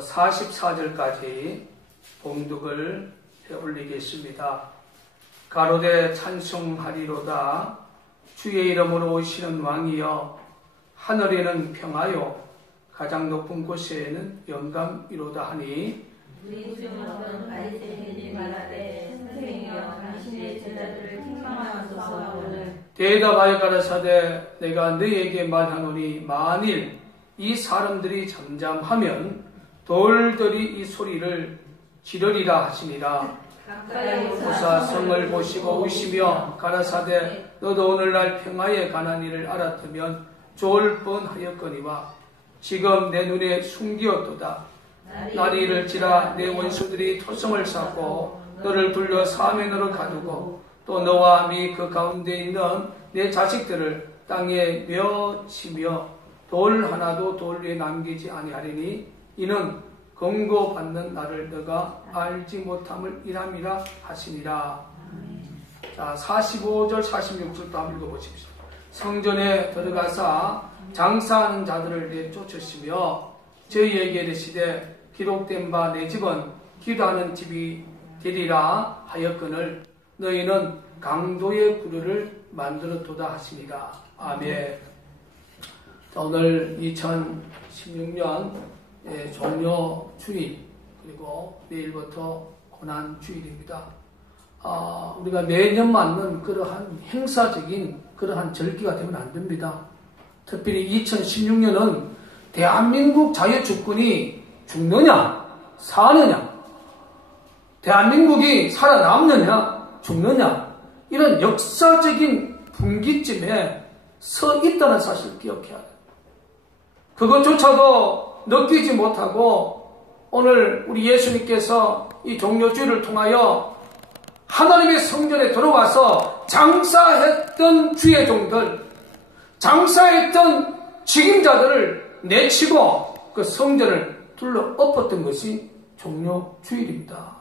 44절까지 봉독을 해 올리겠습니다. 가로되 찬송하리로다. 주의 이름으로 오시는 왕이여, 하늘에는 평화요 가장 높은 곳에는 영광이로다 하니, 우리 중 어떤 바리새인이 말하되 선생이여 당신의 제자들을 책망하소서 하거늘 대답하여 가라사대 내가 너희에게 말하노니 만일 이 사람들이 잠잠하면 돌들이 이 소리를 지르리라 하시니라. 보사 성을 보시고 우시며 가라사대 너도 오늘날 평화에 관한 일을 알았다면 좋을 뻔하였거니와 지금 내 눈에 숨기었도다. 날이 이를지라 내 원수들이 토성을 쌓고 너를 불러 사면으로 가두고 또 너와 및 그 가운데 있는 내 자식들을 땅에 멸치며 돌 하나도 돌 위에 남기지 아니하리니 이는 권고받는 나를 너가 알지 못함을 이람이라 하시니라. 자, 45절 46절도 한번 읽어보십시오. 성전에 들어가사 장사하는 자들을 내쫓으시며 저희에게 이르시되 기록된 바 내 집은 기도하는 집이 되리라 하였거늘 너희는 강도의 부류를 만들었도다 하시니라. 아멘. 자, 오늘 2016년 종료 주일 그리고 내일부터 고난 주일입니다. 우리가 매년 맞는 그러한 행사적인 그러한 절기가 되면 안 됩니다. 특별히 2016년은 대한민국 자유주권이 죽느냐 사느냐, 대한민국이 살아남느냐 죽느냐, 이런 역사적인 분기점에 서 있다는 사실을 기억해야 돼요. 그것조차도 느끼지 못하고 오늘 우리 예수님께서 이 종료주일을 통하여 하나님의 성전에 들어와서 장사했던 주의 종들, 장사했던 직임자들을 내치고 그 성전을 둘러 엎었던 것이 종료주일입니다.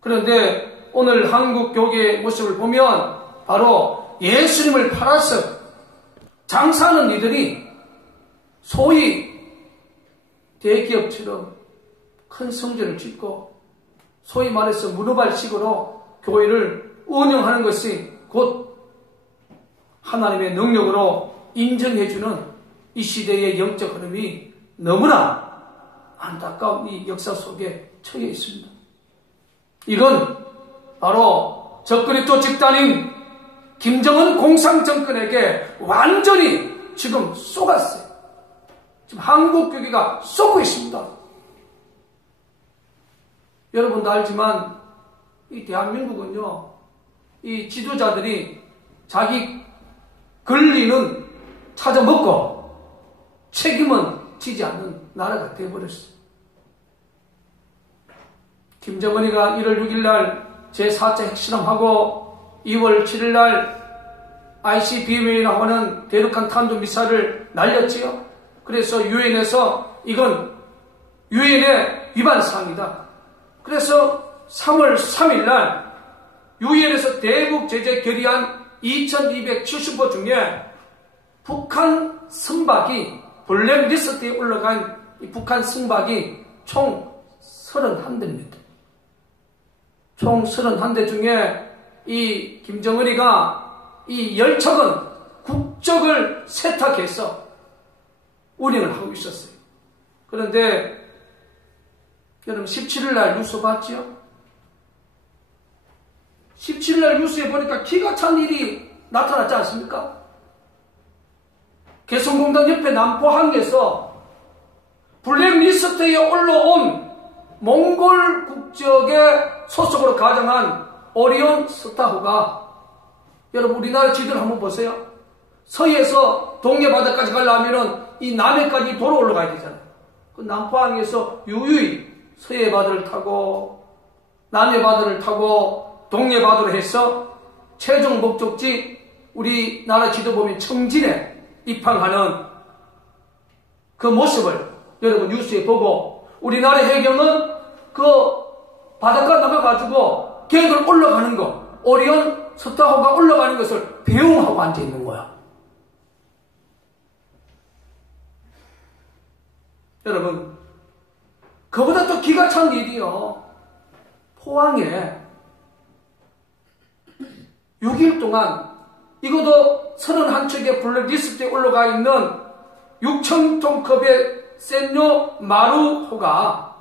그런데 오늘 한국 교계의 모습을 보면 바로 예수님을 팔아서 장사하는 이들이 소위 대기업처럼 큰 성전을 짓고 소위 말해서 문어발식으로 교회를 운영하는 것이 곧 하나님의 능력으로 인정해주는 이 시대의 영적 흐름이 너무나 안타까운 이 역사 속에 처해 있습니다. 이건 바로 적그리스도 집단인 김정은 공산정권에게 완전히 지금 쏘갔어요. 지금 한국 교계가 쏘고 있습니다. 여러분도 알지만 이 대한민국은요, 이 지도자들이 자기 권리는 찾아먹고 책임은 지지 않는 나라가 되어버렸어요. 김정은이가 1월 6일 날 제4차 핵실험하고 2월 7일 날 ICBM이라고 하는 대륙간 탄도미사일을 날렸지요. 그래서 유엔에서 이건 유엔의 위반사항이다. 그래서 3월 3일 날 유엔에서 대북 제재 결의안 2270호 중에 북한 선박이 블랙리스트에 올라간 이 북한 선박이 총 31대입니다. 총 31대 중에 이 김정은이가 이 10척은 국적을 세탁해서 운행을 하고 있었어요. 그런데 여러분 17일 날 뉴스 봤지요? 17일 날 뉴스에 보니까 기가 찬 일이 나타났지 않습니까? 개성공단 옆에 남포항에서 블랙리스트에 올라온 몽골 국적의 소속으로 가정한 오리온 스타호가, 여러분 우리나라 지도를 한번 보세요. 서해에서 동해 바다까지 가려면 이 남해까지 도로 올라가야 되잖아요. 그 남포항에서 유유히 서해 바다를 타고 남해 바다를 타고 동해 바다로 해서 최종 목적지 우리나라 지도 보면 청진에 입항하는 그 모습을 여러분 뉴스에 보고, 우리나라 해경은 그 바닷가 나가가지고 걔들 올라가는 거, 오리온 스타호가 올라가는 것을 배웅하고 앉아있는 거야. 여러분, 그보다 또 기가 찬 일이요. 포항에 6일 동안 이것도 31척의 블랙리스트에 올라가 있는 6,000톤급의 센뇨 마루호가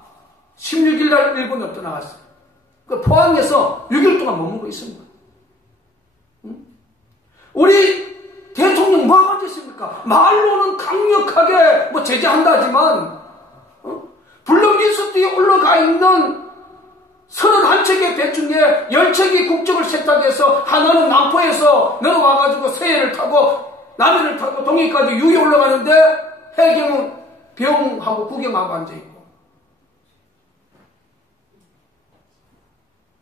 16일 날 일본으로 떠나갔어요. 그 포항에서 6일 동안 머물고 있습니다. 우리 대통령 뭐가 문제있습니까? 말로는 강력하게 제재한다 하지만 블랙리스트에 올라가 있는 31척의 배 중에 10척이 국적을 세탁해서 하나는 남포에서 내려와가지고 서해를 타고 남해를 타고 동해까지 유에 올라가는데 해경은 병하고 구경하고 앉아있고,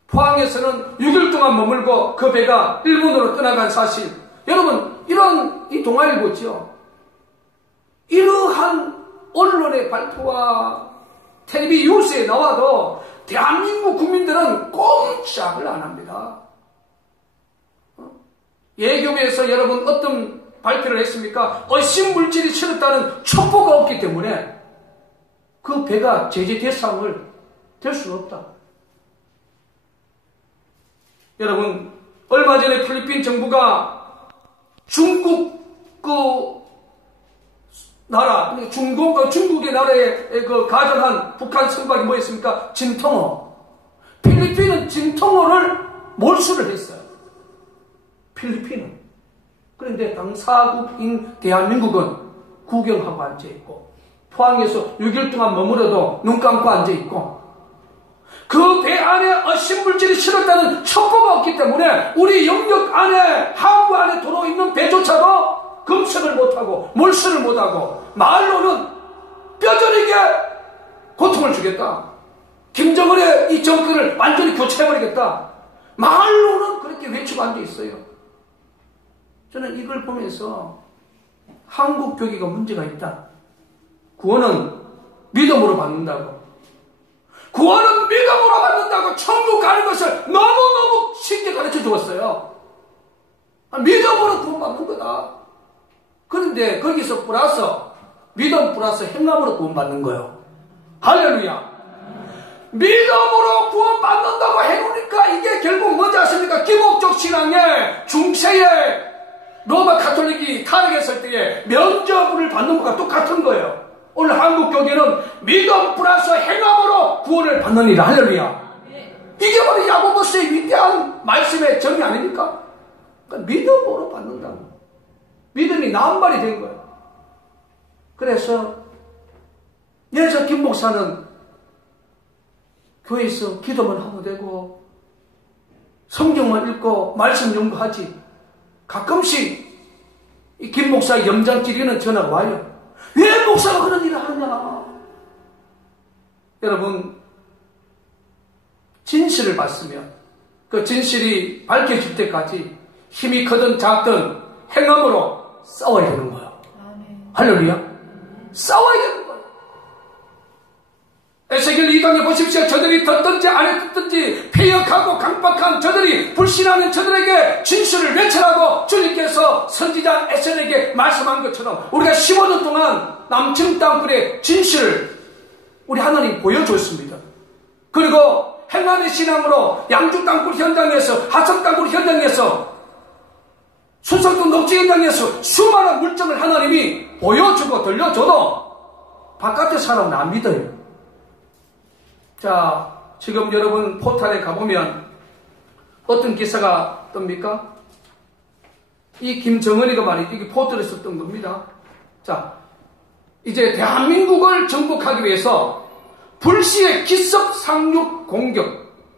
포항에서는 6일 동안 머물고 그 배가 일본으로 떠나간 사실, 여러분 이런 이 동아일보죠. 이러한 언론의 발표와 텔레비 뉴스에 나와도 대한민국 국민들은 꼼짝을 안 합니다. 예교부에서 여러분 어떤 발표를 했습니까? 의심물질이 실었다는 첩보가 없기 때문에 그 배가 제재 대상을 될 수는 없다. 여러분, 얼마 전에 필리핀 정부가 중국 중국의 나라에 가져간 북한 선박이 뭐였습니까? 진통호. 필리핀은 진통호를 몰수를 했어요. 필리핀은. 그런데 당사국인 대한민국은 구경하고 앉아있고, 포항에서 6일 동안 머무러도 눈 감고 앉아있고, 그 배 안에 의심물질이 실었다는 첩보가 없기 때문에 우리 영역 안에, 항구 안에 들어있는 배조차도 검색을 못하고 몰수를 못하고 말로는 뼈저리게 고통을 주겠다. 김정은의 이 정권을 완전히 교체해버리겠다. 말로는 그렇게 외치고 앉아있어요. 저는 이걸 보면서 한국 교계가 문제가 있다. 구원은 믿음으로 받는다고. 구원은 믿음으로 받는다고 천국 가는 것을 너무너무 쉽게 가르쳐 주었어요. 믿음으로 구원받는 거다. 그런데 거기서 플러스 믿음 플러스 행함으로 구원받는 거예요. 할렐루야. 믿음으로 구원받는다고 해놓으니까 이게 결국 뭔지 아십니까? 기복적 신앙의 중세의 로마 카톨릭이 타락했을 때에 면죄부를 받는 것과 똑같은 거예요. 오늘 한국 교계는 믿음 플러스 행함으로 구원을 받는 일이다. 할렐루야. 이게 바로 야고보서의 위대한 말씀의 정의 아닙니까? 그러니까 믿음으로 받는다고. 믿음이 남발이 된 거예요. 그래서 예전 김 목사는 교회에서 기도만 하고 되고 성경만 읽고 말씀 연구하지, 가끔씩 이 김 목사의 염장지리는 전화가 와요. 왜 목사가 그런 일을 하느냐. 여러분, 진실을 봤으면 그 진실이 밝혀질 때까지 힘이 크든 작든 행함으로 싸워야 되는 거예요. 할렐루야. 싸워야 되는 거예요. 에스겔 2장에 보십시오. 저들이 듣든지 안 듣든지 폐역하고 강박한 저들이 불신하는 저들에게 진실을 외치라고 주님께서 선지자 에스겔에게 말씀한 것처럼 우리가 15년 동안 남측 땅굴의 진실을 우리 하나님 보여줬습니다. 그리고 행함의 신앙으로 양주 땅굴 현장에서, 하천 땅굴 현장에서, 수석도 녹지 현장에서 수많은 물정을 하나님이 보여주고 들려줘도 바깥의 사람은 안 믿어요. 자, 지금 여러분 포탈에 가보면 어떤 기사가 뜹니까? 이 김정은이가 말이죠. 이게 포털에 썼던 겁니다. 자, 이제 대한민국을 정복하기 위해서 불시의 기습 상륙 공격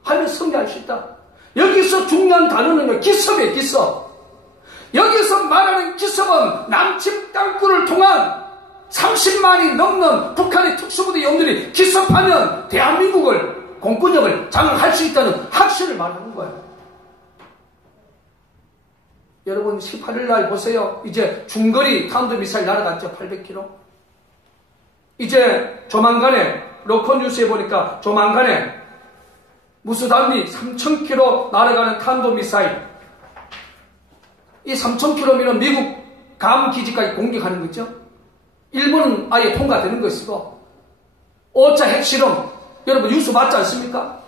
하면 승리할 수 있다. 여기서 중요한 단어는 기습이에요. 기습. 여기서 말하는 기습은 남측 땅굴을 통한 30만이 넘는 북한의 특수부대 영들이 기습하면 대한민국을, 공권력을 장악할 수 있다는 확신을 말하는 거예요. 여러분 18일 날 보세요. 이제 중거리 탄도미사일 날아갔죠. 800km. 이제 조만간에 로컬뉴스에 보니까 조만간에 무수단위 3000km 날아가는 탄도미사일, 이 3000km면 미국 괌 기지까지 공격하는 거죠. 일본은 아예 통과되는 것이고, 5차 핵실험, 여러분 뉴스 맞지 않습니까?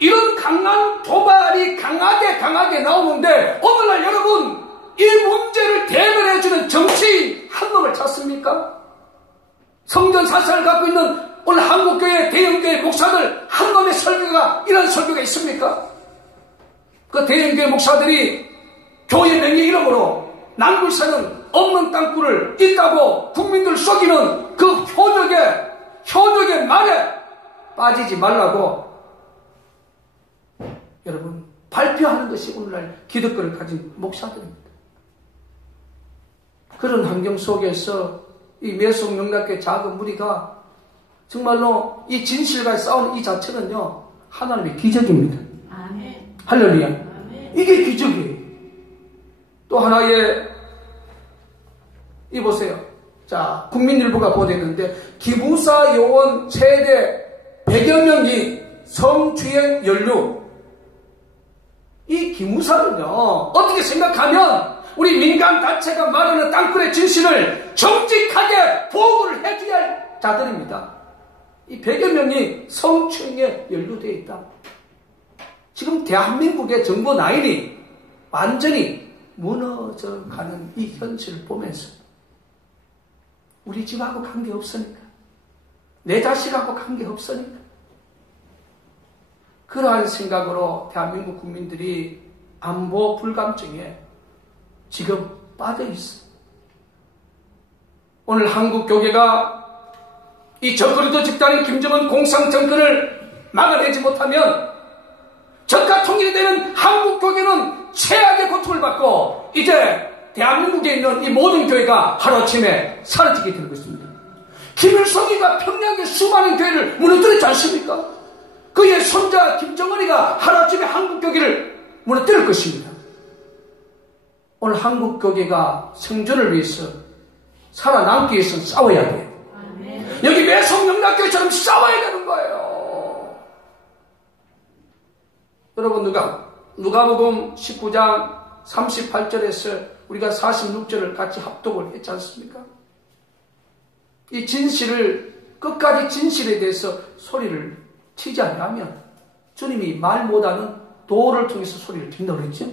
이런 강한 도발이 강하게 나오는데 오늘날 여러분 이 문제를 대변해주는 정치인 한 놈을 찾습니까? 성전 사찰을 갖고 있는 오늘 한국교회 대형교회 목사들 한 놈의 설교가 이런 설교가 있습니까? 그 대형교회 목사들이 교회 명예 이름으로 남불사는 없는 땅굴을 있다고 국민들 속이는 그 효력의 말에 빠지지 말라고 여러분 발표하는 것이 오늘날 기득권을 가진 목사들입니다. 그런 환경 속에서 이 매송영락교회 작은 무리가 정말로 이 진실과 싸우는 이 자체는요 하나님의 기적입니다. 아멘. 할렐루야. 아멘. 이게 기적이에요. 또 하나의 이 보세요. 자, 국민일보가 보도했는데 기무사 요원 최대 100여 명이 성추행 연루. 이 기무사는요 어떻게 생각하면 우리 민간단체가 말하는 땅굴의 진실을 정직하게 보고를 해줘야 할 자들입니다. 이 100여 명이 성추행에 연루되어 있다. 지금 대한민국의 정보 라인이 완전히 무너져가는 이 현실을 보면서 우리 집하고 관계없으니까 내 자식하고 관계없으니까 그러한 생각으로 대한민국 국민들이 안보 불감증에 지금 빠져있어. 오늘 한국 교계가 이 적그리스도 집단인 김정은 공산 정권을 막아내지 못하면 적과 통일이 되는 한국 교계는 최악의 고통을 받고 이제 대한민국에 있는 이 모든 교회가 하루아침에 사라지게 되는 것입니다. 김일성이가 평양의 수많은 교회를 무너뜨렸지 않습니까? 그의 손자 김정은이가 하루아침에 한국 교계를 무너뜨릴 것입니다. 오늘 한국 교계가 생존을 위해서 살아남기 위해서는 싸워야 돼요. 아멘. 여기 매송영락교회처럼 싸워야 되는 거예요. 여러분 누가복음 19장 38절에서 우리가 46절을 같이 합독을 했지 않습니까? 이 진실을 끝까지 진실에 대해서 소리를 치지 않으면 주님이 말 못하는 도를 통해서 소리를 친다고 그랬죠.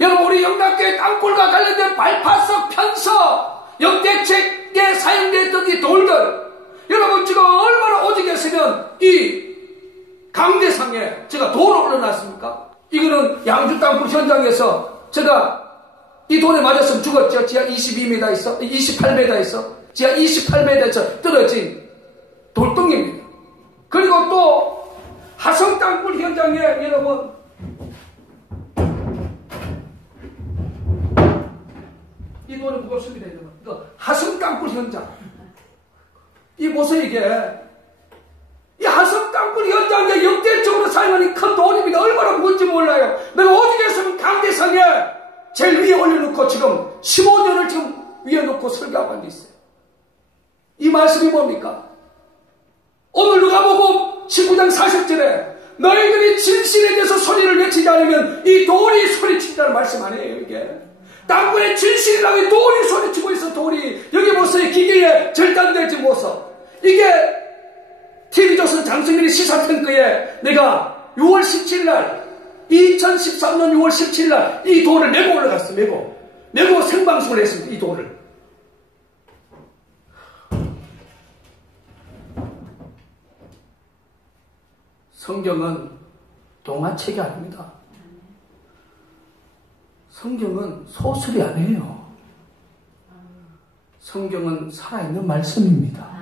여러분 우리 영락교회 땅굴과 관련된 발파석, 편석, 영대책에 사용됐던 이 돌들 여러분 지금 얼마나 오직했으면 이 강대상에 제가 돌을 올려놨습니까? 이거는 양주 땅굴 현장에서 제가 이 돌에 맞았으면 죽었죠. 지하 22m 있어, 28m 있어, 지하 28m에서 떨어진 돌덩이입니다. 그리고 또 하성 땅굴 현장에 여러분 이 돌은 무겁습니다. 이거 하성 땅굴 현장. 이 보세요 이게. 이 하성 땅굴 현장에 역대적으로 사용하는 큰 돌입니다. 얼마나 무거운지 몰라요. 내가 어디에서는 강대상에 제일 위에 올려놓고 지금 15년을 지금 위에 놓고 설교하고 앉아있어요. 이 말씀이 뭡니까? 오늘 누가복음 19장 40절에 너희들이 진실에 대해서 소리를 외치지 않으면 이 돌이 소리친다는 말씀 아니에요. 이게 땅굴의 진실이라고 이 돌이 소리치고 있어. 돌이 여기 보세요. 기계에 절단되지 모습. 이게 TV조선 장성일이 시사탱크에 내가 6월 17일 2013년 6월 17일 이 돌을 메고 올라갔어. 메고 생방송을 했습니다. 이 돌을. 성경은 동화책이 아닙니다. 성경은 소설이 아니에요. 성경은 살아있는 말씀입니다.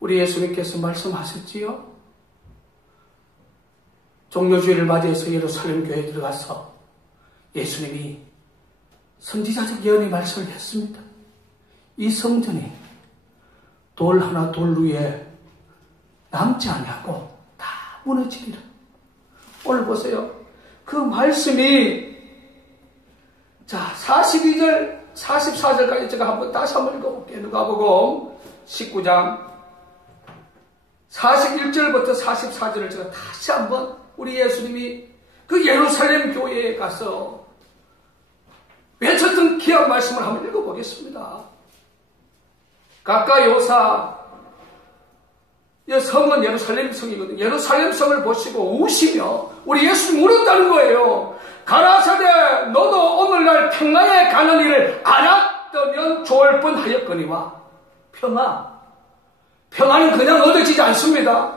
우리 예수님께서 말씀하셨지요? 종료주일을 맞이해서 예루살렘 교회에 들어가서 예수님이 선지자적 예언의 말씀을 했습니다. 이 성전이 돌 하나 돌 위에 남지 아니하고 다 무너지리라. 오늘 보세요. 그 말씀이 자 42절 44절까지 제가 한번 다시 한번 읽어볼게요. 누가복음 19장 41절부터 44절을 제가 다시 한번 우리 예수님이 그 예루살렘 교회에 가서 외쳤던 귀한 말씀을 한번 읽어보겠습니다. 가까이 오사 이 성은 예루살렘 성이거든요. 예루살렘 성을 보시고 우시며 우리 예수님 울었다는 거예요. 가라사대 너도 오늘날 평안에 가는 일을 알았다면 좋을 뻔하였거니와. 평안은 그냥 얻어지지 않습니다.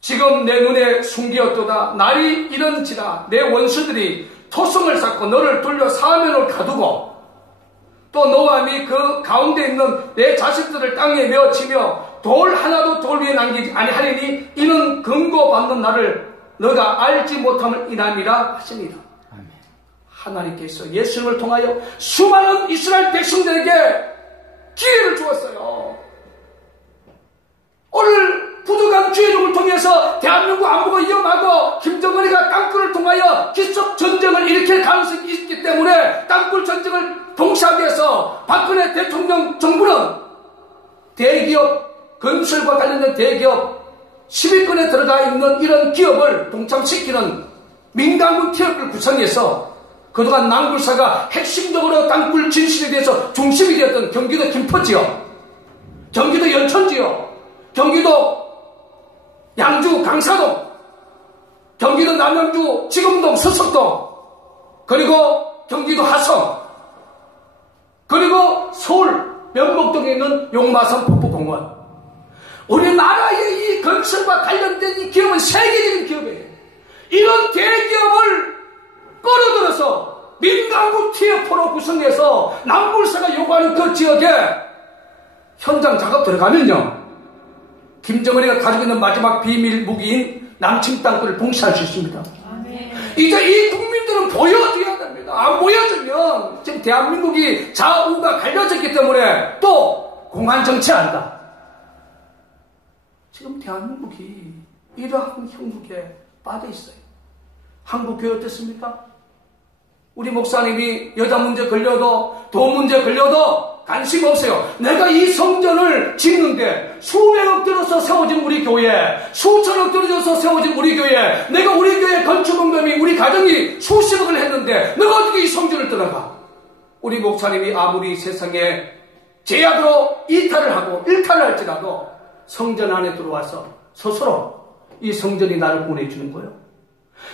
지금 내 눈에 숨기었도다. 날이 이런지라 내 원수들이 토성을 쌓고 너를 돌려 사면을 가두고 또 너와 네 그 가운데 있는 내 자식들을 땅에 메어치며 돌 하나도 돌 위에 남기지 아니하리니 이는 근거받는 나를 너가 알지 못함을 인함이라 하십니다. 아멘. 하나님께서 예수님을 통하여 수많은 이스라엘 백성들에게 기회를 주었어요. 오늘 부득한 주의종을 통해서 대한민국 안보가 위험하고 김정은이가 땅굴을 통하여 기습 전쟁을 일으킬 가능성이 있기 때문에 땅굴 전쟁을 동시하기 위해서 박근혜 대통령 정부는 대기업, 건설과 관련된 대기업 10위권에 들어가 있는 이런 기업을 동참시키는 민간군 기업을 구성해서 그동안 낭굴사가 핵심적으로 땅굴 진실에 대해서 중심이 되었던 경기도 김포지역, 경기도 연천지역, 경기도 양주 강사동, 경기도 남양주 지금동 서석동, 그리고 경기도 하성, 그리고 서울 면목동에 있는 용마산 폭포공원. 우리나라의 이 건설과 관련된 이 기업은 세계적인 기업이에요. 이런 대기업을 끌어들여서 민간군 TF로 구성해서 남불사가 요구하는 그 지역에 현장 작업 들어가면요, 김정은이가 가지고 있는 마지막 비밀 무기인 남침 땅굴을 봉쇄할 수 있습니다. 이제 이 국민들은 보여줘야 됩니다. 안 보여주면 지금 대한민국이 좌우가 갈려졌기 때문에 또 공안 정치한다. 지금 대한민국이 이러한 형국에 빠져 있어요. 한국 교회 어떻습니까? 우리 목사님이 여자 문제 걸려도 돈 문제 걸려도 관심 없어요. 내가 이 성전을 짓는데 수백억 들어서 세워진 우리 교회, 수천억 들어서 세워진 우리 교회, 내가 우리 교회 건축원금이 우리 가정이 수십억을 했는데 내가 어떻게 이 성전을 떠나가? 우리 목사님이 아무리 세상에 제약으로 이탈을 하고 일탈을 할지라도 성전 안에 들어와서 스스로 이 성전이 나를 보내주는 거예요.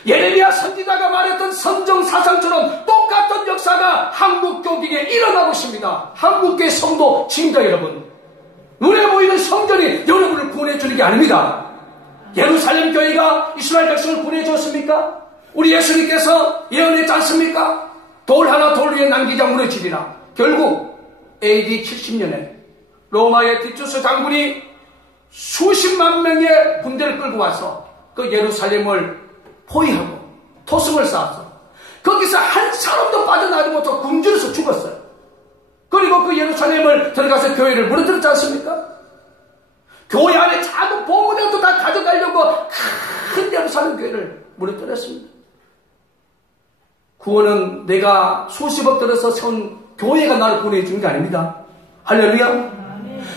예레미야 선지자가 말했던 선정사상처럼 똑같은 역사가 한국 교회에 일어나고 있습니다. 한국교회 성도 친구자 여러분, 눈에 보이는 성전이 여러분을 구원해주는 게 아닙니다. 예루살렘 교회가 이스라엘 백성을 구원해주었습니까? 우리 예수님께서 예언했지 않습니까? 돌 하나 돌 위에 남기자 무너지리라. 결국 AD 70년에 로마의 티투스 장군이 수십만 명의 군대를 끌고 와서 그 예루살렘을 포위하고 토성을 쌓아서 거기서 한 사람도 빠져나가지 못하고 굶주려서 죽었어요. 그리고 그 예루살렘을 들어가서 교회를 무너뜨렸지 않습니까? 교회 안에 작은 보물들도 다 가져가려고 큰 예루살렘 교회를 무너뜨렸습니다. 구원은 내가 수십억 들어서 세운 교회가 나를 구원해 준 게 아닙니다. 할렐루야.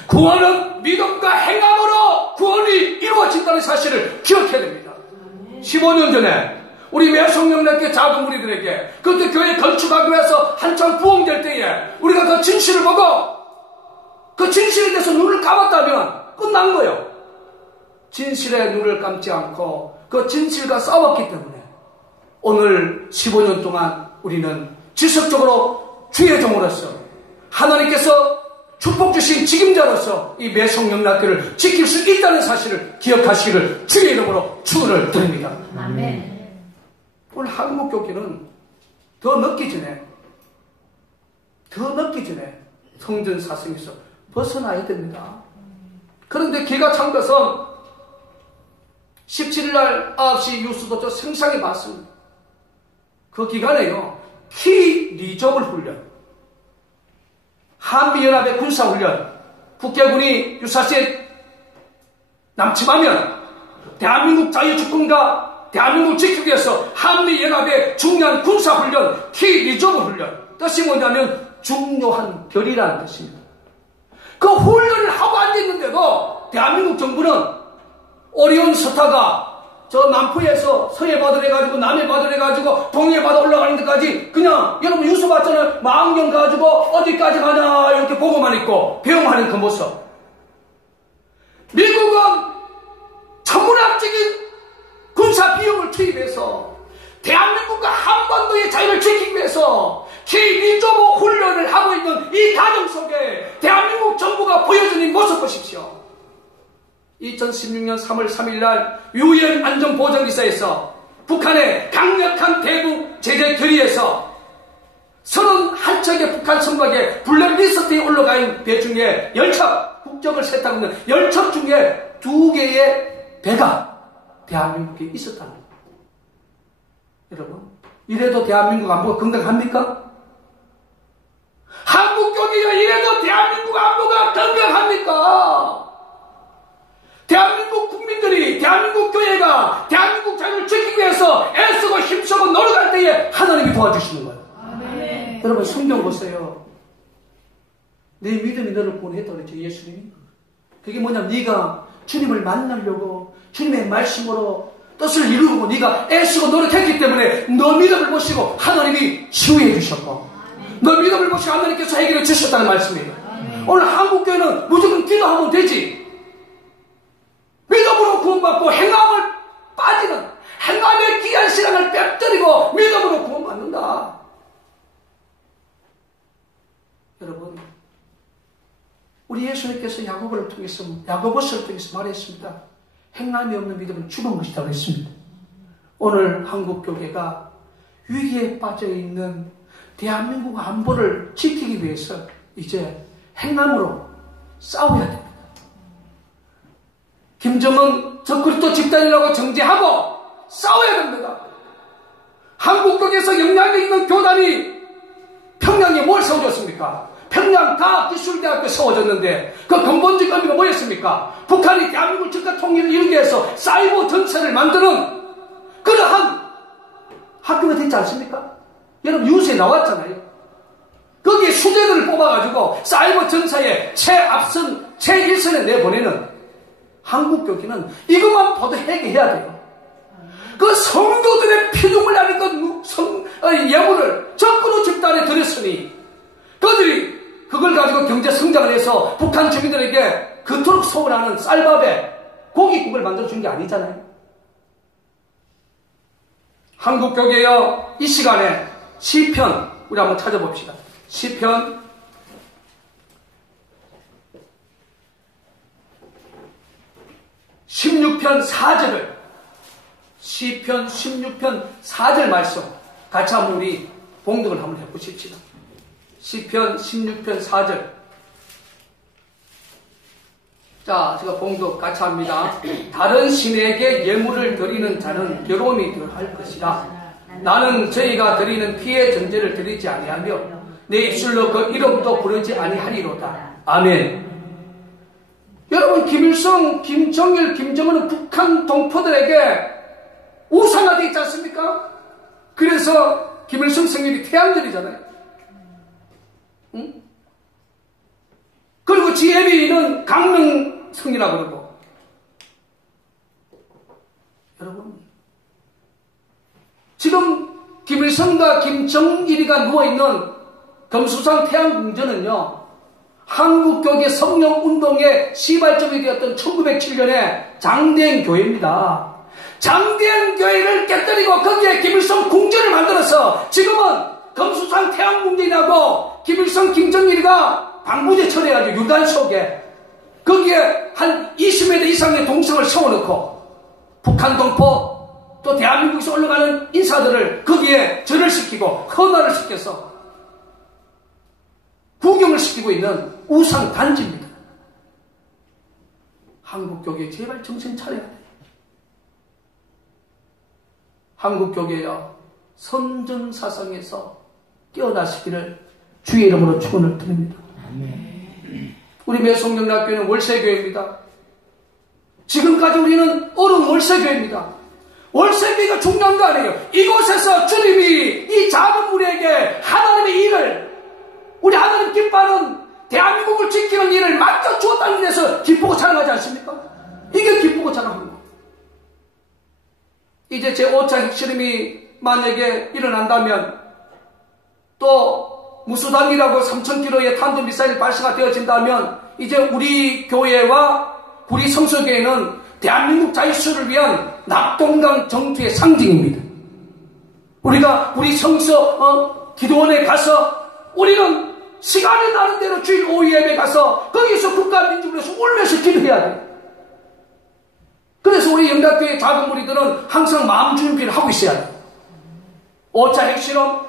구원은 믿음과 행함으로 구원이 이루어진다는 사실을 기억해야 됩니다. 15년 전에 우리 매성명락교 작은 우리들에게 그때 교회 건축하기 위해서 한참 부흥될 때에 우리가 그 진실을 보고 그 진실에 대해서 눈을 감았다면 끝난 거예요. 진실에 눈을 감지 않고 그 진실과 싸웠기 때문에 오늘 15년 동안 우리는 지속적으로 주의 종으로서 하나님께서 축복 주신 직임자로서 이 매성명락교를 지킬 수 있다는 사실을 기억하시기를 주의 이름으로 축원을 드립니다. 아멘. 오늘 한국 교회는 더 늦기 전에 성전 사성에서 벗어나야 됩니다. 그런데 기가 찬 것은 17일날 9시 뉴스도 생생히 봤습니다. 그 기간에요, 키 리저블 훈련, 한미연합의 군사훈련, 국회군이 유사시에 남침하면 대한민국 자유주권과 대한민국 지키기 위해서 한미연합의 중요한 군사훈련, 키 리저브 훈련, 뜻이 뭐냐면 중요한 별이라는 뜻입니다. 그 훈련을 하고 앉아있는데도 대한민국 정부는 오리온 스타가 저 남포에서 서해 바다로 해가지고 남해 바다로 해가지고 동해 바다 올라가는 데까지 그냥 여러분 뉴스 봤잖아요. 망경 가지고 어디까지 가나 이렇게 보고만 있고 배웅하는 그 모습. 미국은 천문학적인 군사 비용을 투입해서 대한민국과 한반도의 자유를 지키기 위해서 K-2.5 훈련을 하고 있는 이 과정 속에 대한민국 정부가 보여주는 이 모습 보십시오. 2016년 3월 3일 날 유엔 안전보장기사에서 북한의 강력한 대북 제재 결의에서 31척의 북한 선박에 블랙리스트에 올라가 있는 배 중에 10척, 국적을 세탁하고 있는 10척 중에 2개의 배가 대한민국에 있었다는 겁니다. 여러분, 이래도 대한민국 안보가 건강합니까? 한국교회가 이래도 대한민국 안보가 건강합니까? 대한민국 국민들이, 대한민국 교회가 대한민국 자유를 지키기 위해서 애쓰고 힘쓰고 노력할 때에 하나님이 도와주시는 거예요. 아멘. 여러분 성경 보세요. 내 믿음이 너를 구원했다고 그랬죠, 예수님이. 그게 뭐냐면 네가 주님을 만나려고 주님의 말씀으로 뜻을 이루고 네가 애쓰고 노력했기 때문에 너 믿음을 보시고 하나님이 치유해 주셨고 너 믿음을 보시고 하나님께서 해결해 주셨다는 말씀이에요. 오늘 한국교회는 무조건 기도하면 되지. 믿음으로 구원받고 행함을 빠지는 행함의 귀한 신앙을 빼뜨리고 믿음으로 구원받는다. 여러분, 우리 예수님께서 야고보를 통해서 야고보서를 통해서 말했습니다. 행함이 없는 믿음은 죽은 것이다 그랬습니다. 오늘 한국교회가 위기에 빠져있는 대한민국 안보를 지키기 위해서 이제 행함으로 싸워야 됩니다. 김정은 적그리스도 집단이라고 정죄하고 싸워야 됩니다. 한국교회에서 영향력 있는 교단이 평양에 뭘 세워줬습니까? 평양 과학기술대학교 세워졌는데 그 근본적 의미가 뭐였습니까? 북한이 대한민국 즉각 통일을 이루기 위해서 사이버 전체를 만드는 그러한 학교가 됐지 않습니까? 여러분 뉴스에 나왔잖아요. 거기에 수재들을 뽑아가지고 사이버 전차에 최앞선 최일선에 내보내는 한국교회는 이것만 보도 해결해야 돼요. 그 성도들의 피눈물 나는 그 예물을 적그리 집단에 들였으니 그들이 그걸 가지고 경제 성장을 해서 북한 주민들에게 그토록 소원하는 쌀밥에 고깃국을 만들어준 게 아니잖아요. 한국교회여 이 시간에 시편 우리 한번 찾아봅시다. 시편 16편 4절을 시편 16편 4절 말씀 같이 한번 우리 봉독을 한번 해보십시다. 시편 16편 4절. 자, 제가 봉독 같이 합니다. 다른 신에게 예물을 드리는 자는 괴로움이 더할 것이라. 나는 저희가 드리는 피의 전제를 드리지 아니하며 내 입술로 그 이름도 부르지 아니하리로다. 아멘. 여러분, 김일성, 김정일, 김정은은 북한 동포들에게 우상화되어 있지 않습니까? 그래서 김일성 생일이 태양절이잖아요. 응? 그리고 지혜비는 강명성이라고 그러고. 여러분, 지금 김일성과 김정일이가 누워있는 금수산 태양궁전은요, 한국교계 성령운동의 시발점이 되었던 1907년에 장대행교회입니다. 장대행교회를 깨뜨리고 거기에 김일성 궁전을 만들어서 지금은 금수산 태양궁전이라고 김일성, 김정일이가 방부제 처리해가지고 유단 속에 거기에 한 20m 이상의 동성을 세워놓고 북한 동포 또 대한민국에서 올라가는 인사들을 거기에 절을 시키고 헌화를 시켜서 구경을 시키고 있는 우상 단지입니다. 한국교계 제발 정신 차려야 돼요. 한국교계여 선전사상에서 깨어나시기를 주의 이름으로 축원을 드립니다. 우리 매송영락교회는 월세교회입니다. 지금까지 우리는 어른 월세교회입니다. 월세교회가 중요한 거 아니에요. 이곳에서 주님이 이 작은 무리에게 하나님의 일을 우리 하나님 기뻐하는 대한민국을 지키는 일을 맡겨주었다는 데서 기쁘고 자랑하지 않습니까? 이게 기쁘고 자랑하는 거예요. 이제 제5차 핵실험이 만약에 일어난다면 또 무수단이라고 3,000km의 탄도미사일 발사가 되어진다면 이제 우리 교회와 우리 성서교회는 대한민국 자유수를 위한 낙동강 정투의 상징입니다. 우리가 우리 성서 기도원에 가서 우리는 시간이 나는 대로 주일 오후 예배 가서 거기서 국가민주를 위해서 울면서 기도해야 돼요. 그래서 우리 영락교회 작은 무리들은 항상 마음 준비를 하고 있어야 돼요. 5차 핵실험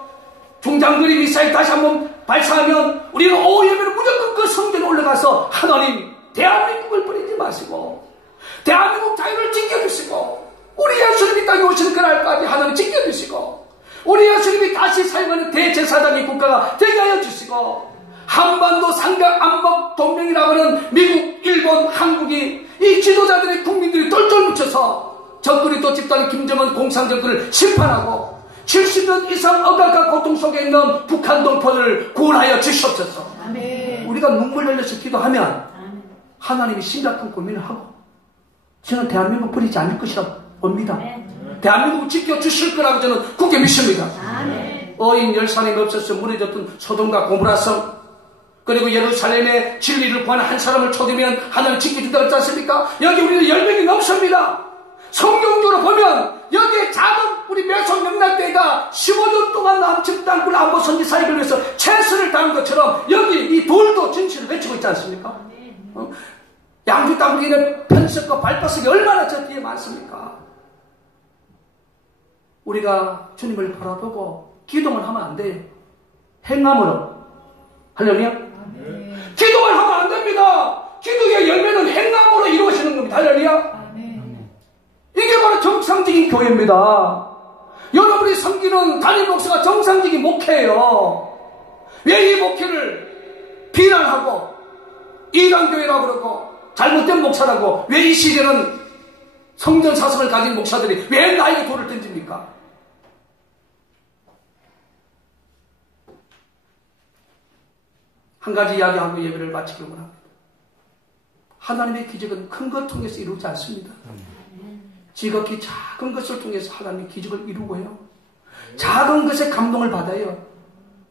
중장거리 미사일 다시 한번 발사하면 우리는 오후 예배는 무조건 그 성전에 올라가서 하나님 대한민국을 버리지 마시고 대한민국 자유를 지켜주시고 우리 예수님이 땅에 오시는 그날까지 하나님 지켜주시고 우리 예수님이 다시 사용하는 대제사장의 국가가 되게 하여 주시고 한반도 삼각 안보 동맹이라고 하는 미국, 일본, 한국이 이 지도자들의 국민들이 똘똘 뭉쳐서 적그리 또 집단 김정은 공산정권을 심판하고 70년 이상 억압과 고통 속에 있는 북한 동포들을 구원하여 주시옵소서. 아멘. 우리가 눈물 흘려서 기도하면 하나님이 심각한 고민을 하고 저는 대한민국 버리지 않을 것이라고 봅니다. 아멘. 대한민국을 지켜주실 거라고 저는 굳게 믿습니다. 아멘. 어인 열사람이 없어서 무너졌던 소돔과 고모라성 그리고 예루살렘의 진리를 구하는 한 사람을 초대면 하나님 지켜준다고 했지 않습니까? 여기 우리는 10명이 넘습니다. 성경적으로 보면 여기에 작은 우리 매송 영락교회가 15년 동안 남측 땅굴 안보 선지 사역을 위해서 최선을 다한 것처럼 여기 이 돌도 진실을 외치고 있지 않습니까? 양주 땅굴에는 편석과 발바석이 얼마나 저 뒤에 많습니까? 우리가 주님을 바라보고 기도만 하면 안 돼요. 행함으로. 할렐루야? 기도만 하면 안 됩니다. 기도의 열매는 행함으로 이루어지는 겁니다. 할렐루야? 이게 바로 정상적인 교회입니다. 여러분이 섬기는 담임 목사가 정상적인 목회예요. 왜 이 목회를 비난하고 이단교회라고 그러고 잘못된 목사라고 왜 이 시대는 성전 사성을 가진 목사들이 왜 나에게 돌을 던집니까? 한 가지 이야기하고 예배를 마치기로 합니다. 하나님의 기적은 큰 것 통해서 이루지 않습니다. 지극히 작은 것을 통해서 하나님의 기적을 이루고요. 작은 것에 감동을 받아요.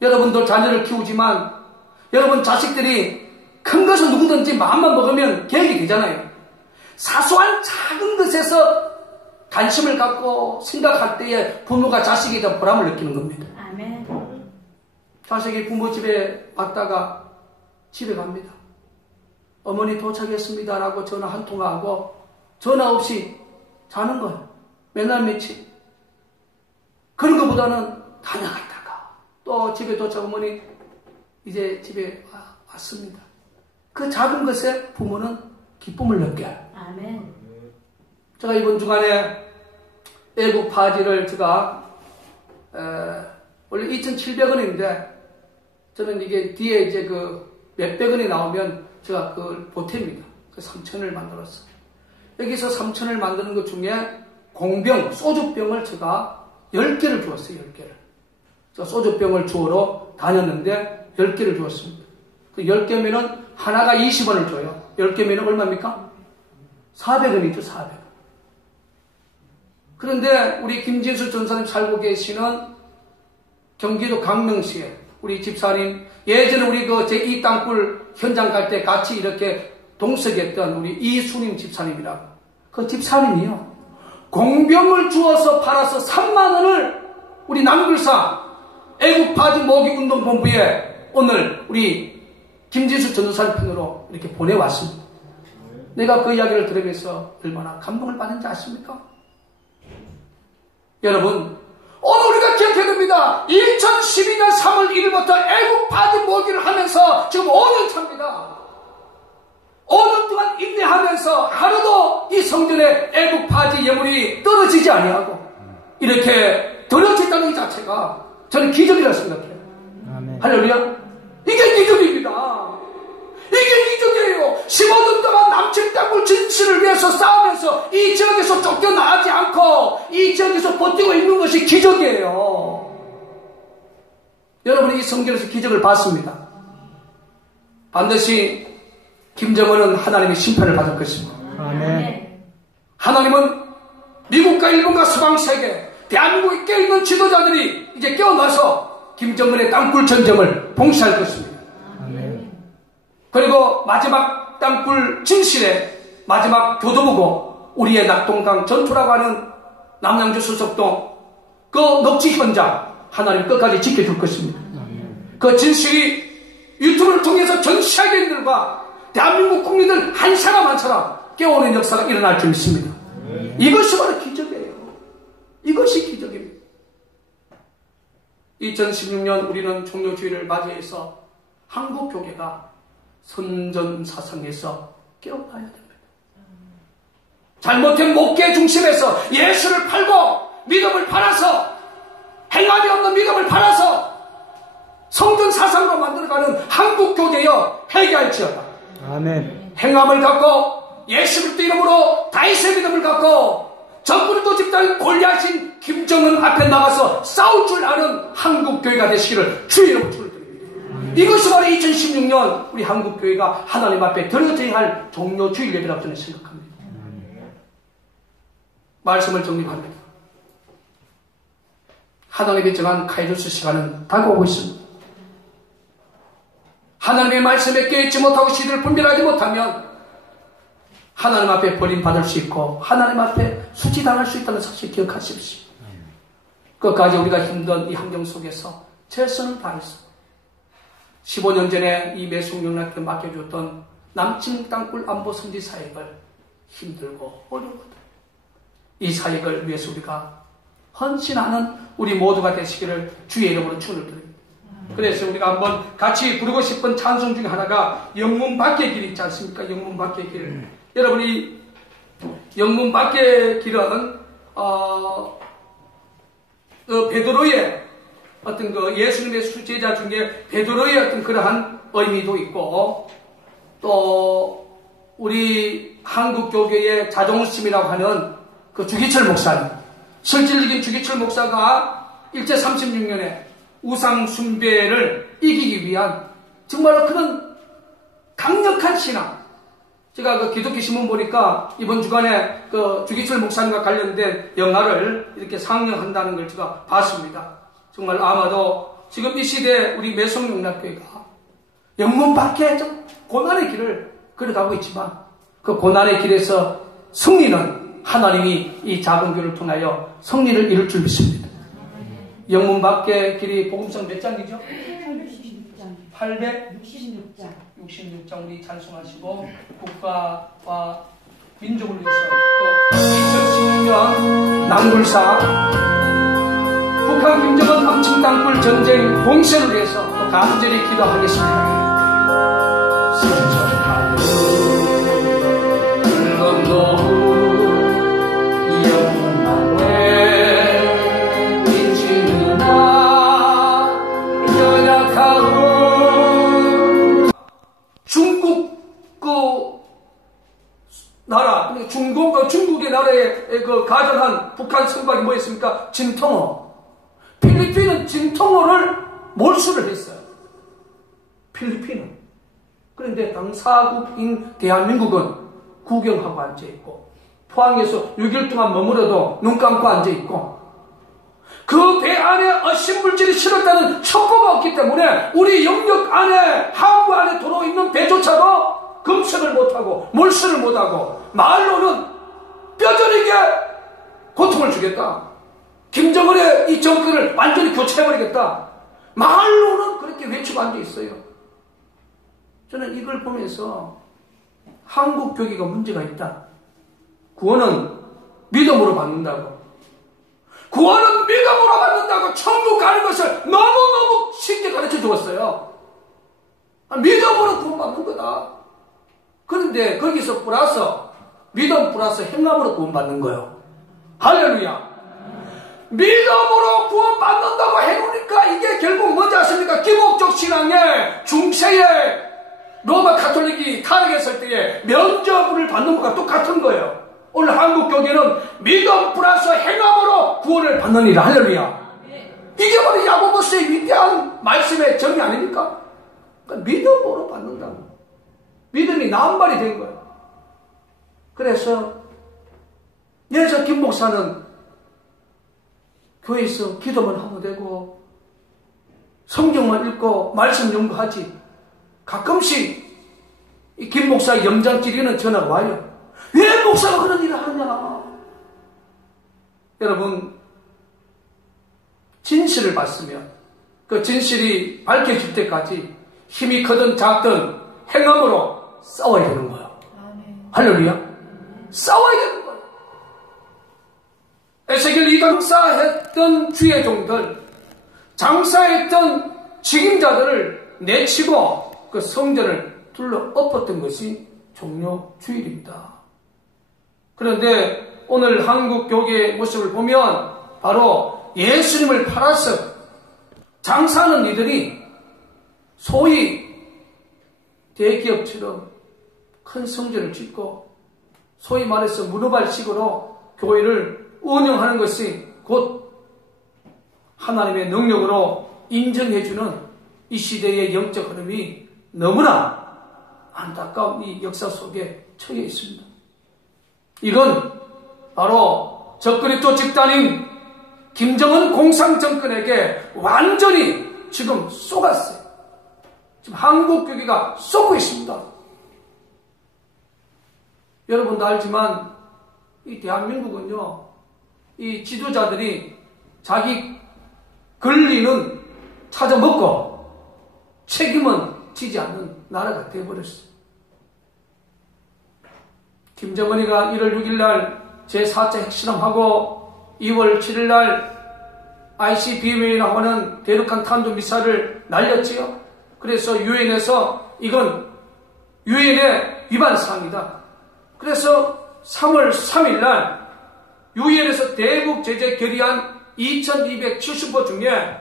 여러분들 자녀를 키우지만 여러분 자식들이 큰 것은 누구든지 마음만 먹으면 계획이 되잖아요. 사소한 작은 것에서 관심을 갖고 생각할 때에 부모가 자식에 대한 보람을 느끼는 겁니다. 아멘. 자식이 부모 집에 왔다가 집에 갑니다. 어머니 도착했습니다 라고 전화 한 통화하고 전화 없이 자는 거예요. 맨날 며칠. 그런 것보다는 다녀갔다가 또 집에 도착 어머니 이제 집에 왔습니다. 그 작은 것에 부모는 기쁨을 느껴요. 아멘. 제가 이번 주간에 애국 바지를 제가 원래 2,700원인데 저는 이게 뒤에 이제 그 몇백 원이 나오면 제가 그걸 보탭니다. 그 3,000원을 만들었어요. 여기서 3,000원을 만드는 것 중에 공병, 소주병을 제가 10개를 주었어요. 10개를. 제가 소주병을 주우러 다녔는데 10개를 주었습니다. 그 10개면은 하나가 20원을 줘요. 10개면은 얼마입니까? 400원이죠. 400원. 그런데 우리 김진수 전사님 살고 계시는 경기도 강릉시에 우리 집사님, 예전에 우리 그 제2 땅굴 현장 갈 때 같이 이렇게 동석했던 우리 이수님 집사님이라고. 그 집사님이요. 공병을 주어서 팔아서 3만원을 우리 남글사 애국바지 모기 운동본부에 오늘 우리 김진수 전도사님 편으로 이렇게 보내왔습니다. 내가 그 이야기를 들으면서 얼마나 감동을 받는지 아십니까? 여러분, 오늘 우리가 기억해야 됩니다. 2012년 3월 1일부터 애국바지 모기를 하면서 지금 5년 차입니다. 5년 동안 인내하면서 하루도 이 성전의 애국바지 예물이 떨어지지 아니하고 이렇게 들어졌다는 이 자체가 저는 기적이라고 생각해요. 아멘. 할렐루야. 이게 기적입니다. 이게 기적이에요. 15년 동안 남측 땅굴 진실을 위해서 싸우면서 이 지역에서 쫓겨나지 않고 이 지역에서 버티고 있는 것이 기적이에요. 여러분이 이 성경에서 기적을 봤습니다. 반드시 김정은은 하나님의 심판을 받을 것입니다. 아멘. 하나님은 미국과 일본과 서방세계, 대한민국에 깨어있는 지도자들이 이제 깨어나서 김정은의 땅굴 전쟁을 봉쇄할 것입니다. 그리고 마지막 땅굴 진실의 마지막 교도보고, 우리의 낙동강 전투라고 하는 남양주 수석동 그 녹지 현장, 하나님 끝까지 지켜줄 것입니다. 그 진실이 유튜브를 통해서 전 세계인들과 대한민국 국민들 한 사람 한 사람 깨우는 역사가 일어날 줄 믿습니다. 이것이 바로 기적이에요. 이것이 기적입니다. 2016년 우리는 종료주의를 맞이해서 한국교회가 선전사상에서 깨어나야 됩니다. 잘못된 목회 중심에서 예수를 팔고 믿음을 팔아서, 행함이 없는 믿음을 팔아서 성전사상으로 만들어가는 한국교회여 회개할지어다. 아멘. 행함을 갖고 예수 그리스도 이름으로 다윗의 믿음을 갖고 적그리스도 집단 골리앗인 김정은 앞에 나가서 싸울 줄 아는 한국교회가 되시기를 주의 이름으로 축원드립니다. 이것이 바로 2016년 우리 한국교회가 하나님 앞에 드려져야 할 종료주일 예배라고 저는 생각합니다. 말씀을 정리합니다. 하나님의 정한 카이로스 시간은 다가오고 있습니다. 하나님의 말씀에 깨있지 못하고 시대를 분별하지 못하면 하나님 앞에 버림받을 수 있고 하나님 앞에 수치당할 수 있다는 사실 기억하십시오. 끝까지 우리가 힘든 이 환경 속에서 최선을 다해서 15년 전에 이 매숙영락께 맡겨주었던 남친 땅굴 안보 선지 사역을 힘들고 어려웠다. 이 사역을 위해서 우리가 헌신하는 우리 모두가 되시기를 주의 이름으로 축원을 드립니다. 그래서 우리가 한번 같이 부르고 싶은 찬송 중에 하나가 영문 밖의 길 있지 않습니까? 영문 밖의 길. 여러분이 영문 밖의 길은 베드로의 어떤 그 예수님의 수제자 중에 베드로의 어떤 그러한 의미도 있고, 또 우리 한국 교계의 자존심이라고 하는 그 주기철 목사님, 실질적인 주기철 목사가 일제 36년에 우상 숭배를 이기기 위한 정말로 그런 강력한 신앙. 제가 그 기독교 신문 보니까 이번 주간에 그 주기철 목사님과 관련된 영화를 이렇게 상영한다는 걸 제가 봤습니다. 정말 아마도 지금 이 시대에 우리 매송용락교회가 영문 밖에 좀 고난의 길을 걸어가고 있지만 그 고난의 길에서 승리는 하나님이 이 작은 교회를 통하여 승리를 이룰 줄 믿습니다. 영문 밖의 길이 복음성 몇 장이죠? 866장. 66장 우리 찬송하시고 국가와 민족을 위해서 또 2016년 남굴사 북한 김정은 남침 땅굴 전쟁 봉쇄를 위해서 또 간절히 기도하겠습니다. 선전하는 건너후 중국의 나라에 그 가정한 북한 선박이 뭐였습니까? 진통호. 필리핀은 진통호를 몰수를 했어요. 필리핀은. 그런데 당사국인 대한민국은 구경하고 앉아있고, 포항에서 6일 동안 머무러도 눈 감고 앉아있고, 그 배 안에 어신물질이 실었다는 첩보가 없기 때문에 우리 영역 안에, 항구 안에 들어와 있는 배조차도 검색을 못하고 몰수를 못하고 말로는 뼈저리게 고통을 주겠다. 김정은의 이 정권을 완전히 교체해버리겠다. 말로는 그렇게 외치고 앉아있어요. 저는 이걸 보면서 한국 교회가 문제가 있다. 구원은 믿음으로 받는다고. 구원은 믿음으로 받는다고 천국 가는 것을 너무너무 쉽게 가르쳐 주었어요. 믿음으로 구원 받는 거다. 그런데 거기서 플러스 믿음 플러스 행함으로 구원받는 거예요. 할렐루야. 믿음으로 구원받는다고 해놓으니까 이게 결국 뭔지 아십니까? 기복적 신앙의 중세의 로마 카톨릭이 타락했을 때에 면죄부를 받는 것과 똑같은 거예요. 오늘 한국 교계는 믿음 플러스 행함으로 구원을 받는 일. 할렐루야. 이게 바로 야고보스의 위대한 말씀의 정의 아닙니까? 그러니까 믿음으로 받는다고. 믿음이 남발이 된 거예요. 그래서 왜 저 김 목사는 교회에서 기도만 하면 되고 성경만 읽고 말씀 연구하지, 가끔씩 이 김 목사의 염장지리는 전화가 와요. 왜 목사가 그런 일을 하냐? 여러분, 진실을 봤으면 그 진실이 밝혀질 때까지 힘이 크든 작든 행함으로 싸워야 되는 거예요. 할렐루야. 싸워야 되는 거예요. 에스겔 2장 장사했던 주의 종들, 장사했던 직임자들을 내치고 그 성전을 둘러 엎었던 것이 종료주일입니다. 그런데 오늘 한국 교계의 모습을 보면 바로 예수님을 팔아서 장사하는 이들이 소위 대기업처럼 큰 성전을 짓고 소위 말해서 문어발식으로 교회를 운영하는 것이 곧 하나님의 능력으로 인정해주는 이 시대의 영적 흐름이 너무나 안타까운 이 역사 속에 처해 있습니다. 이건 바로 적그리스도 집단인 김정은 공산정권에게 완전히 지금 쏘갔어요. 지금 한국 교계가 쏘고 있습니다. 여러분도 알지만 이 대한민국은요, 이 지도자들이 자기 권리는 찾아먹고 책임은 지지 않는 나라가 되어버렸어요. 김정은이가 1월 6일 날 제4차 핵실험하고 2월 7일 날 ICBM이라고 하는 대륙간 탄도미사일을 날렸지요. 그래서 유엔에서 이건 유엔의 위반 사항이다. 그래서 3월 3일 날 유엔에서 대북 제재 결의안 2270호 중에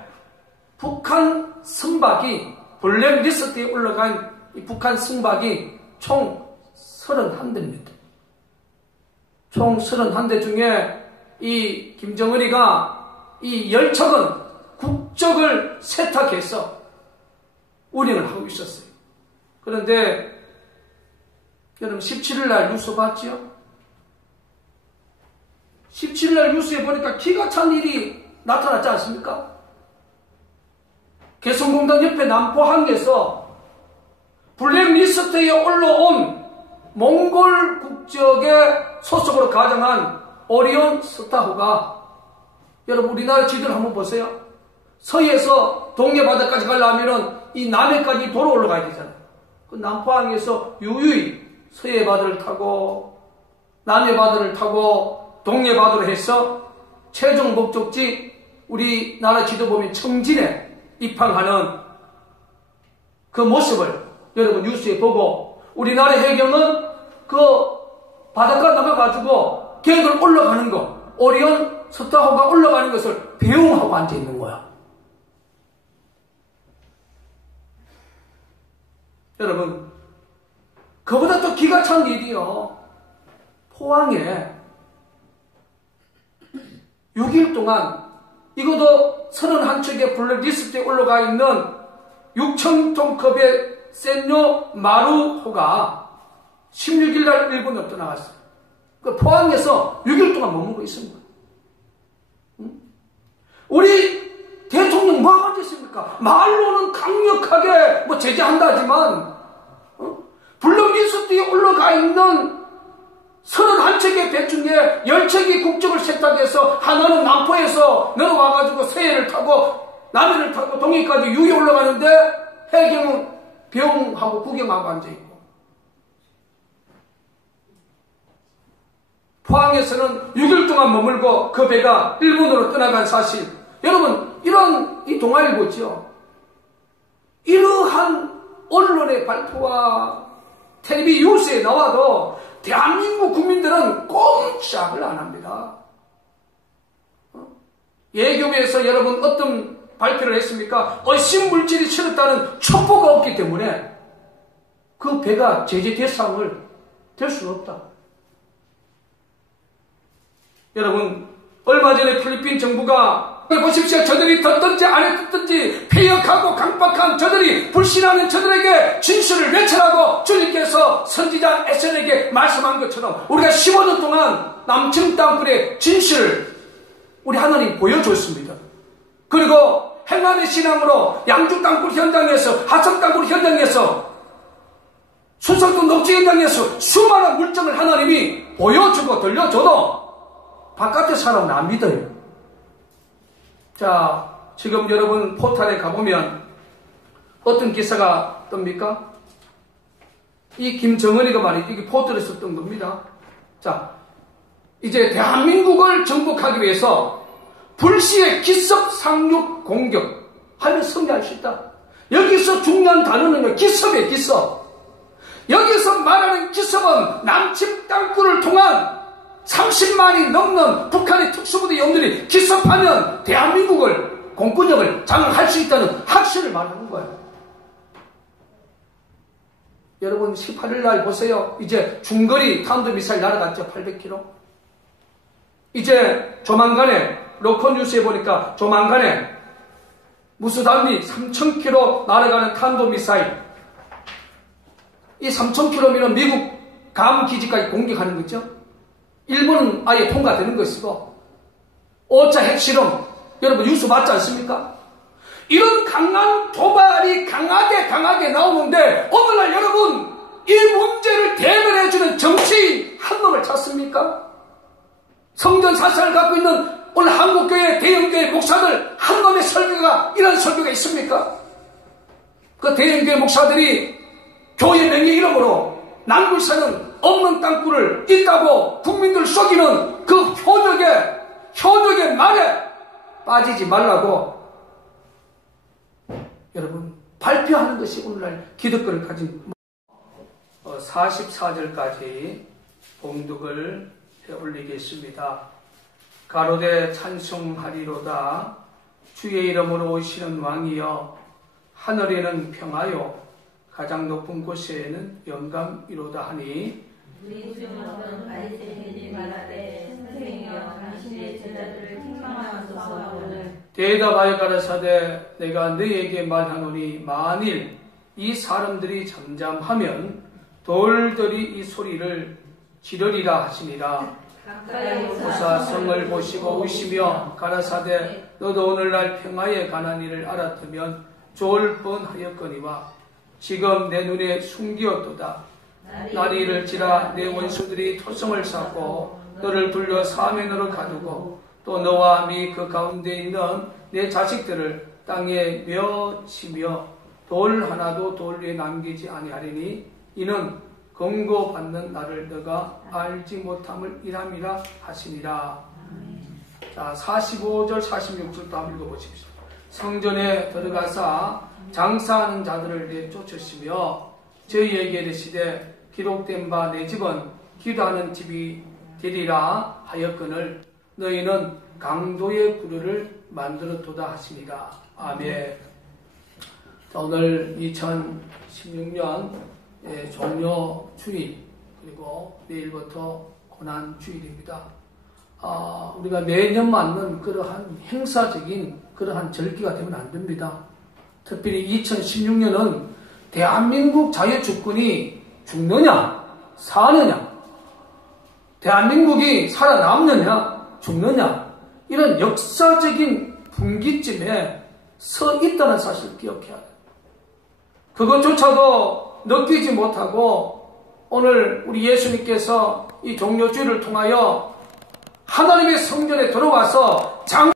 북한 선박이 블랙리스트에 올라간 이 북한 선박이 총 31대입니다. 총 31대 중에 이 김정은이가 이 10척은 국적을 세탁해서 운행을 하고 있었어요. 그런데 여러분 17일 날 뉴스 봤지요? 17일 날 뉴스에 보니까 기가 찬 일이 나타났지 않습니까? 개성공단 옆에 남포항에서 블랙리스트에 올라온 몽골 국적의 소속으로 가정한 오리온 스타호가, 여러분 우리나라 지도를 한번 보세요. 서해에서 동해바다까지 가려면 이 남해까지 도로 올라가야 되잖아요. 그 남포항에서 유유히 서해바다를 타고 남해바다를 타고 동해바다로 해서 최종 목적지 우리나라 지도 보면 청진에 입항하는 그 모습을 여러분 뉴스에 보고, 우리나라 해경은 그 바닷가 나가가지고 걔들 올라가는 거, 오리온 스타호가 올라가는 것을 배웅하고 앉아있는 거야. 여러분, 그보다 또 기가 찬 일이요. 포항에 6일 동안 이것도 31척의 블랙리스트에 올라가 있는 6,000톤급의 센요 마루호가 16일 날 일본으로 떠나갔어요. 그 포항에서 6일 동안 머물고 있습니다. 우리 대통령 뭐가 앉았습니까? 말로는 강력하게 뭐 제재한다 하지만 블랙리스트에 올라가 있는 31척의 배 중에 10척이 국적을 세탁해서 하나는 남포에서 내려와가지고 서해를 타고 남해를 타고 동해까지 유유히 올라가는데 해경은 배웅하고 구경하고 앉아있고, 포항에서는 6일 동안 머물고 그 배가 일본으로 떠나간 사실, 여러분 이런 이 동아일보죠. 이러한 언론의 발표와 텔레비 뉴스에 나와도 대한민국 국민들은 꼼짝을 안 합니다. 예교부에서 여러분 어떤 발표를 했습니까? 의심물질이 실었다는 첩보가 없기 때문에 그 배가 제재 대상을 될 수는 없다. 여러분, 얼마 전에 필리핀 정부가 보십시오. 저들이 듣든지 안 듣든지 폐역하고 강박한 저들이 불신하는 저들에게 진실을 외쳐라고 주님께서 앞서 선지자 에셀에게 말씀한 것처럼 우리가 15년 동안 남측 땅굴의 진실을 우리 하나님 보여줬습니다. 그리고 행함의 신앙으로 양주 땅굴 현장에서, 하천 땅굴 현장에서, 순석동 녹지 현장에서 수많은 물정을 하나님이 보여주고 들려줘도 바깥의 사람은 안 믿어요. 자, 지금 여러분 포탈에 가보면 어떤 기사가 뜹니까? 이 김정은이가 말이죠. 이게 포털에 썼던 겁니다. 자, 이제 대한민국을 정복하기 위해서 불시의 기습 상륙 공격 하면 승리할 수 있다. 여기서 중요한 단어는 기습이에요. 기습. 여기서 말하는 기습은 남측 땅굴을 통한 30만이 넘는 북한의 특수부대 영들이 기습하면 대한민국을 공권력을 장악할 수 있다는 확신을 말하는 거예요. 여러분 18일 날 보세요. 이제 중거리 탄도미사일 날아갔죠. 800km. 이제 조만간에 로컬뉴스에 보니까 조만간에 무수단위 3000km 날아가는 탄도미사일, 이 3000km면 미국 괌 기지까지 공격하는 거죠. 일본은 아예 통과되는 것이고, 5차 핵실험 여러분 뉴스 봤지 않습니까? 이런 강한 도발이 강하게 나오는데 오늘날 여러분 이 문제를 대변해주는 정치인 한 놈을 찾습니까? 성전 사상을 갖고 있는 오늘 한국교회 대형교회 목사들 한 놈의 설교가 이런 설교가 있습니까? 그 대형교회 목사들이 교회 명예 이름으로 남굴사는 없는 땅굴을 있다고 국민들 속이는 그 효력의 말에 빠지지 말라고 여러분 발표하는 것이 오늘날 기득권을 가진 44절까지 봉독을 해 올리겠습니다. 가로되 찬송하리로다. 주의 이름으로 오시는 왕이여, 하늘에는 평화요 가장 높은 곳에는 영광이로다 하니, 우리 주님은 바리새인들이 말하되 선생이여 당신의 제자들을 책망하소서 하거늘 대답하여 가라사대 내가 너희에게 말하노니 만일 이 사람들이 잠잠하면 돌들이 이 소리를 지르리라 하시니라. 무사 성을 보시고 우시며 가라사대 너도 오늘날 평화에 관한 일을 알았으면 좋을 뻔하였거니와 지금 내 눈에 숨기었도다. 날이 이를지라 내 원수들이 토성을 쌓고 너를 불러 사면으로 가두고 또 너와 미 그 가운데 있는 내 자식들을 땅에 뉘어치며 돌 하나도 돌 위에 남기지 아니하리니 이는 검거받는 나를 너가 알지 못함을 이람이라 하시니라. 자, 45절 46절 다 읽어보십시오. 성전에 들어가사 장사하는 자들을 내쫓으시며 저희에게 이르시되 기록된 바 내 집은 기도하는 집이 되리라 하였거늘 너희는 강도의 구류를 만들었도다 하시니라. 아멘. 자, 오늘 2016년 종료 주일 그리고 내일부터 고난 주일입니다. 우리가 매년 맞는 그러한 행사적인 그러한 절기가 되면 안 됩니다. 특별히 2016년은 대한민국 자유주권이 죽느냐 사느냐, 대한민국이 살아남느냐 죽느냐, 이런 역사적인 분기점에 서 있다는 사실을 기억해야 돼요. 그것조차도 느끼지 못하고 오늘 우리 예수님께서 이 종료주일을 통하여 하나님의 성전에 들어와서